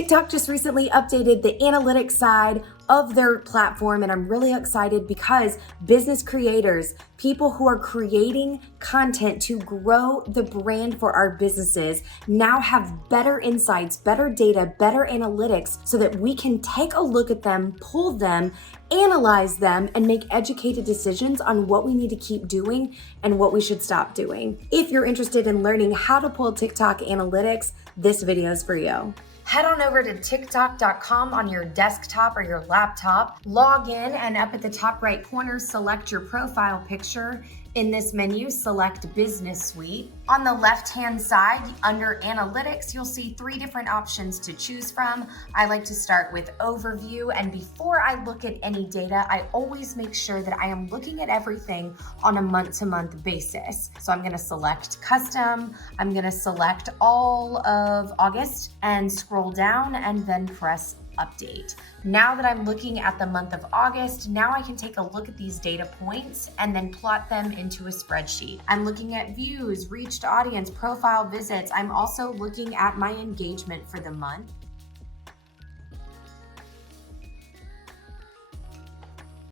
TikTok just recently updated the analytics side of their platform, and I'm really excited because business creators, people who are creating content to grow the brand for our businesses, now have better insights, better data, better analytics so that we can take a look at them, pull them, analyze them, and make educated decisions on what we need to keep doing and what we should stop doing. If you're interested in learning how to pull TikTok analytics, this video is for you. Head on over to TikTok.com on your desktop or your laptop, log in, and up at the top right corner, select your profile picture. In this menu, select Business Suite. On the left-hand side, under Analytics, you'll see 3 different options to choose from. I like to start with Overview, and before I look at any data, I always make sure that I am looking at everything on a month-to-month basis. So I'm gonna select Custom, I'm gonna select all of August, and scroll down, and then press Update. Now that I'm looking at the month of August, now I can take a look at these data points and then plot them into a spreadsheet. I'm looking at views, reached audience, profile visits. I'm also looking at my engagement for the month.